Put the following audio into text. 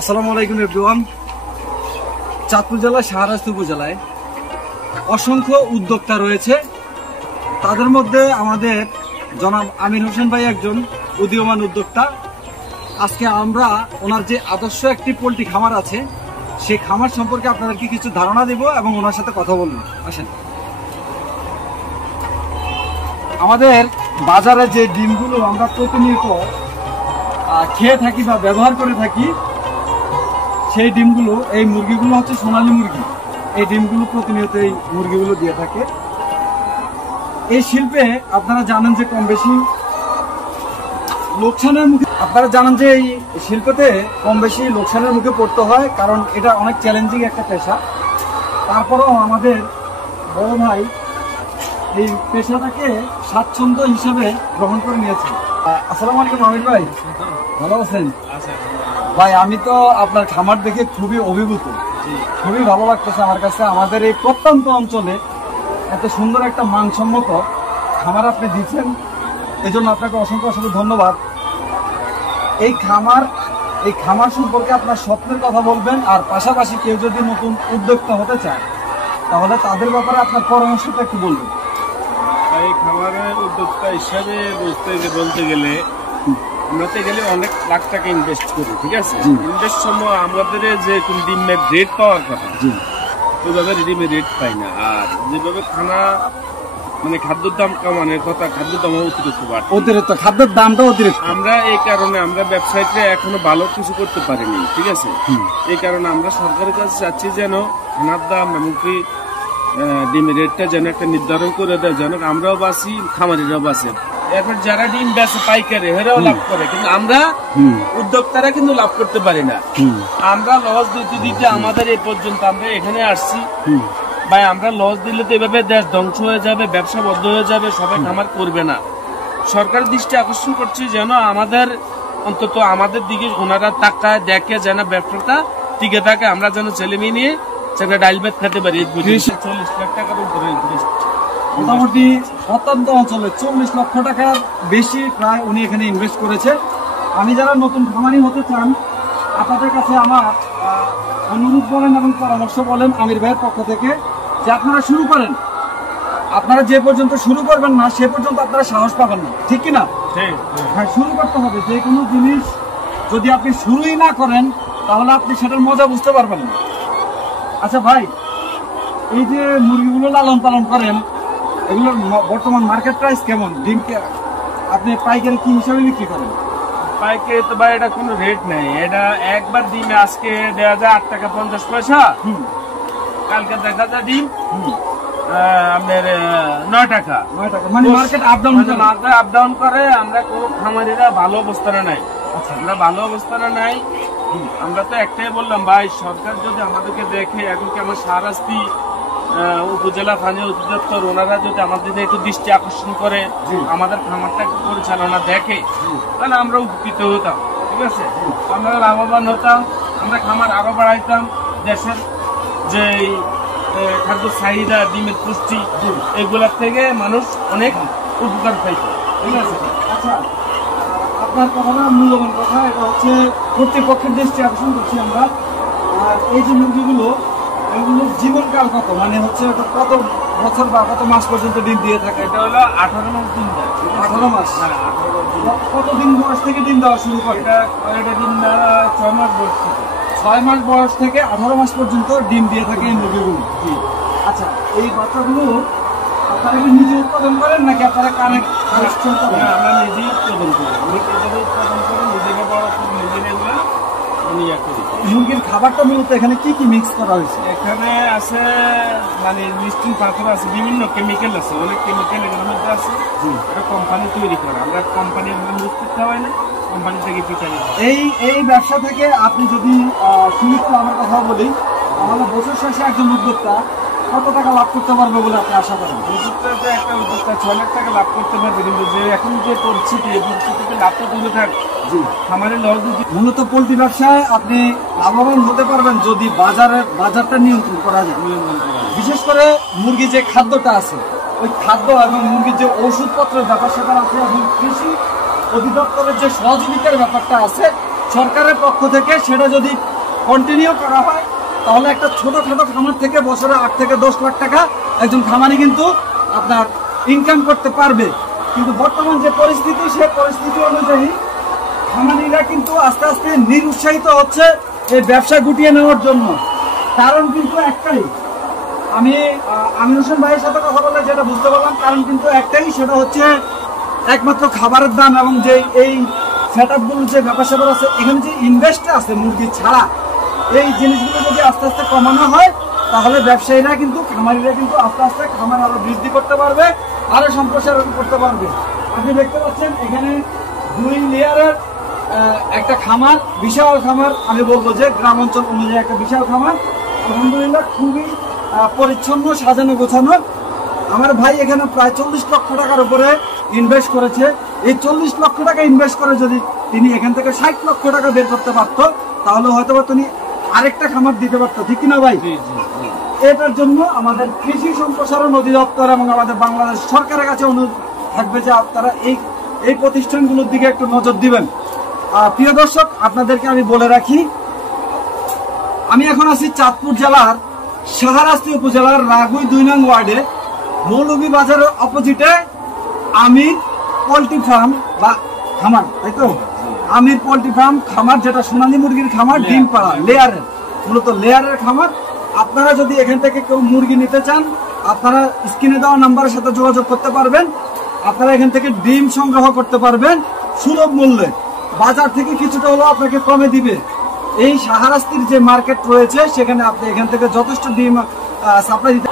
আসসালামু আলাইকুম এভরিওয়ান। চাঁদপুর জেলার শাহরাস্তি উপজেলায় অসংখ্য উদ্যোক্তা রয়েছে। তাদের মধ্যে আমাদের জনাব আমির হোসেন ভাই একজন উদীয়মান উদ্যোক্তা। আজকে আমরা ওনার যে আদর্শ একটি পোল্ট্রি খামার আছে সেই খামার সম্পর্কে আপনাদেরকে কিছু ধারণা দেব এবং ওনার সাথে কথা বলবো। আসেন। আমাদের বাজারে যে ডিমগুলো আমরা প্রতিনিয়ত খেয়ে থাকি বা ব্যবহার করে থাকি, সেই ডিমগুলো, এই মুরগিগুলো হচ্ছে সোনালী মুরগি। এই ডিমগুলো প্রতিনিয়ত এই মুরগিগুলো দিয়ে থাকে। এই শিল্পে আপনারা জানেন যে কম বেশি লোকসানের মুখে, আপনারা জানেন যে এই শিল্পতে কম বেশি লোকসানের মুখে পড়তে হয়, কারণ এটা অনেক চ্যালেঞ্জিং একটা পেশা। তারপরেও আমাদের বড় ভাই এই পেশাটাকে স্বাচ্ছন্দ্য হিসেবে গ্রহণ করে নিয়েছে। আসসালামু আলাইকুম আমির ভাই, ভালো আছেন? ভাই আমি তো আপনার খামার দেখে খুবই অভিভূত, খুবই ভালো লাগতেছে আমার কাছে। আমাদের এই প্রত্যন্ত অঞ্চলে এত সুন্দর একটা মানসম্মত খামার আপনি দিচ্ছেন, এই জন্য আপনাকে অসংখ্য অসংখ্য ধন্যবাদ। এই খামার সম্পর্কে আপনার স্বপ্নের কথা বলবেন, আর পাশাপাশি কেউ যদি নতুন উদ্যোক্তা হতে চায় তাহলে তাদের ব্যাপারে আপনার পরামর্শটা একটু বলবেন। এই খামারের উদ্যোক্তা হিসাবে বলতে গেলে আমরা তো গেলে অনেক লাখ টাকা ইনভেস্ট করি, ঠিক আছে? ইনভেস্ট সময় আমাদের যে ডিমের রেট পাওয়ার কথা ওইভাবে ডিমের রেট পাই না। আর যেভাবে খাদ্যের দাম কমানোর কথা, খাদ্যের দাম অতিরিক্ত খাদ্যের দামটা অতিরিক্ত। আমরা এই কারণে আমরা ব্যবসায়ীরা এখনো ভালো কিছু করতে পারিনি, ঠিক আছে? এই কারণে আমরা সরকারের কাছে চাচ্ছি যেন খানার দাম এমনকি ডিমের রেটটা যেন একটা নির্ধারণ করে দেয়, যেন আমরাও বাঁচি, খামারিরাও বাঁচে। এরপর যারা ডিম বেচে পাইকারি এরাও লাভ করে, কিন্তু আমরা উদ্যোক্তারা কিন্তু লাভ করতে পারি না। আমরা লস দিতে দিতে আমাদের এই পর্যন্ত আমরা এখানে আসছি ভাই। আমরা লস দিলে তো এভাবে দেশ ধ্বংস হয়ে যাবে, ব্যবসা বন্ধ হয়ে যাবে, সবাই খামার করবে না। সরকারের দৃষ্টি আকর্ষণ করছি যেন আমাদের অন্তত আমাদের দিকে ওনারা তাকায় দেখে যেন ব্যবসাটা টিকে থাকে, আমরা যেন ছেলে মেয়ে নিয়ে সেটা ডাইল ভাত খেতে পারি। 40 লাখ টাকার উপরে মোটামুটি প্রত্যন্ত অঞ্চলে 40 লক্ষ টাকার বেশি প্রায় উনি এখানে ইনভেস্ট করেছে। আমি যারা নতুন খামারি হতে চান আপনাদের কাছে আমার অনুরোধ বলেন এবং পরামর্শ বলেন আমির ভাইয়ের পক্ষ থেকে যে আপনারা শুরু করেন। আপনারা যে পর্যন্ত শুরু করবেন না সে পর্যন্ত আপনারা সাহস পাবেন না, ঠিক কিনা? হ্যাঁ, শুরু করতে হবে। যে কোনো জিনিস যদি আপনি শুরুই না করেন তাহলে আপনি সেটার মজা বুঝতে পারবেন না। আচ্ছা ভাই, এই যে মুরগিগুলো লালন পালন করেন এগুলোর বর্তমান মার্কেট প্রাইস কেমন? ডিমকে আপনি পাইকারি কি হিসাবে বিক্রি করেন? পাইকারি তো ভাই এটা কোনো রেট নেই। এটা একবার ডিমে আজকে দেওয়া যায় 8 টাকা 50 পয়সা, কালকে দেখা যায় ডিম আপনার 9 টাকা। মানে মার্কেট আপ ডাউন করে। আমরা কোনো খামারিরা ভালো অবস্থানে নাই। আমরা ভালো অবস্থানে নাই। আমরা তো একটাই বললাম ভাই, সরকার যদি আমাদেরকে দেখে, এখন কি আমার শাহরাস্তি উপজেলা স্থানীয় অধিদপ্তর ওনারা যদি আমাদের একটু দৃষ্টি আকর্ষণ করে, আমাদের খামারটা একটু পরিচালনা দেখে, তাহলে আমরা উপকৃত হতাম, ঠিক আছে? আমরা লাভবান হতাম, আমরা খামার আরো বাড়াইতাম। দেশের যে খাদ্য চাহিদা, ডিমের পুষ্টি, এগুলার থেকে মানুষ অনেক উপকার পাইত, ঠিক আছে? আচ্ছা, আপনার কথাটা মূল্যবান কথা। এটা হচ্ছে কর্তৃপক্ষের দৃষ্টি আকর্ষণ করছি আমরা। আর এই যে মুরগিগুলো, এগুলোর জীবনকাল কত, মানে হচ্ছে কত বছর বা কত মাস পর্যন্ত ডিম দিয়ে থাকে? এটা হলো 18 মাস ডিম দেয়। 18 মাস? কতদিন বয়স থেকে ডিম দেওয়া শুরু করে? এটা ডিম দেওয়া 6 মাস বয়স থেকে। 6 মাস বয়স থেকে 18 মাস পর্যন্ত ডিম দিয়ে থাকে এই মুরগিগুলো। আচ্ছা, এই বাচ্চাগুলো আপনারা কি নিজে উৎপাদন করেন নাকি আপনারা কানেকশন করেন? আমরা নিজেই উৎপাদন করি, নিজেকে বড় করি, নিজেরা মুরগির খাবারটা মূলত এখানে কি কি মিক্স করা হয়েছে? এখানে আছে মিষ্টি পাথর আছে, বিভিন্ন কেমিক্যাল আছে, অনেক কেমিক্যাল এগুলোর মধ্যে আছে। এটা কোম্পানি তৈরি করে, আমরা কোম্পানির ইউজ করতে হয় না, কোম্পানি থেকে পিঠা। এই ব্যবসা থেকে আপনি যদি সীমিত লাভের কথা বলি তাহলে বছর শেষে একজন উদ্যোক্তা কত টাকা লাভ করতে পারবে বলে আপনি আশা করেন? একটা উদ্যোক্তা 6 লাখ টাকা লাভ করতে পারবে, কিন্তু যে এখন যে পরিস্থিতি, এই পরিস্থিতিতে লাভটা তুলে থাক খামারের লস। মূলত পোল্ট্রি ব্যবসায় আপনি লাভবান হতে পারবেন যদি বাজারটা নিয়ন্ত্রণ করা যায়। বিশেষ করে মুরগি যে খাদ্যটা আছে, ওই খাদ্য এবং মুরগির যে ওষুধপত্রের ব্যাপার সেটা আছে, এবং কৃষি অধিদপ্তরের যে সহযোগিতার ব্যাপারটা আছে সরকারের পক্ষ থেকে, সেটা যদি কন্টিনিউ করা হয় তাহলে একটা ছোটখাটো খামার থেকে বছরে 8 থেকে 10 লাখ টাকা একজন খামারি কিন্তু আপনার ইনকাম করতে পারবে। কিন্তু বর্তমান যে পরিস্থিতি, সে পরিস্থিতি অনুযায়ী খামারিরা কিন্তু আস্তে আস্তে নিরুৎসাহিত হচ্ছে এই ব্যবসা গুটিয়ে নেওয়ার জন্য। কারণ কিন্তু একটাই, আমি আমির হোসেন ভাইয়ের সাথে কথা বলে যেটা বুঝতে পারলাম, কারণ কিন্তু একটাই, সেটা হচ্ছে একমাত্র খাবারের দাম এবং যে এই সেট আপগুলো যে ব্যাপার স্যাপার আছে, এখানে যে ইনভেস্টটা আছে মুরগি ছাড়া, এই জিনিসগুলো যদি আস্তে আস্তে কমানো হয় তাহলে ব্যবসায়ীরা কিন্তু, খামারিরা কিন্তু আস্তে আস্তে খামার আরো বৃদ্ধি করতে পারবে, আরো সম্প্রসারণ করতে পারবে। আপনি দেখতে পাচ্ছেন এখানে 2 লেয়ারের একটা খামার, বিশাল খামার, আমি বলবো যে গ্রাম অঞ্চল অনুযায়ী একটা বিশাল খামার। আলহামদুলিল্লাহ খুবই পরিচ্ছন্ন, সাজানো গোছানো। আমার ভাই এখানে প্রায় 40 লক্ষ টাকার উপরে ইনভেস্ট করেছে। এই 40 লক্ষ টাকা ইনভেস্ট করে যদি তিনি এখান থেকে 60 লক্ষ টাকা বের করতে পারতো, তাহলে হয়তো তিনি আরেকটা খামার দিতে পারতো, ঠিক কিনা ভাই? এটার জন্য আমাদের কৃষি সম্প্রসারণ অধিদপ্তর এবং আমাদের বাংলাদেশ সরকারের কাছে অনুরোধ থাকবে যে আপনারা এই প্রতিষ্ঠানগুলোর দিকে একটু নজর দিবেন। প্রিয় দর্শক, আপনাদেরকে আমি বলে রাখি, আমি এখন আছি চাঁদপুর জেলার শাহরাস্তি উপজেলার রাগুই 2 নং ওয়ার্ডে মৌলভীবাজারের অপোজিটে আমির পোল্ট্রি ফার্ম বা খামার, তাই তো? আমির পোল্ট্রি ফার্ম খামার, যেটা সোনালী মুরগির খামার, ডিম পাড়া লেয়ারের, মূলত লেয়ারের খামার। আপনারা যদি এখান থেকে কেউ মুরগি নিতে চান, আপনারা স্ক্রিনে দেওয়া নাম্বারের সাথে যোগাযোগ করতে পারবেন। আপনারা এখান থেকে ডিম সংগ্রহ করতে পারবেন সুলভ মূল্যে, বাজার থেকে কিছুটা হলেও আপনাকে কমে দিবে। এই শাহরাস্তির যে মার্কেট রয়েছে, সেখানে আপনি এখান থেকে যথেষ্ট ডিম সাপ্লাই দিতে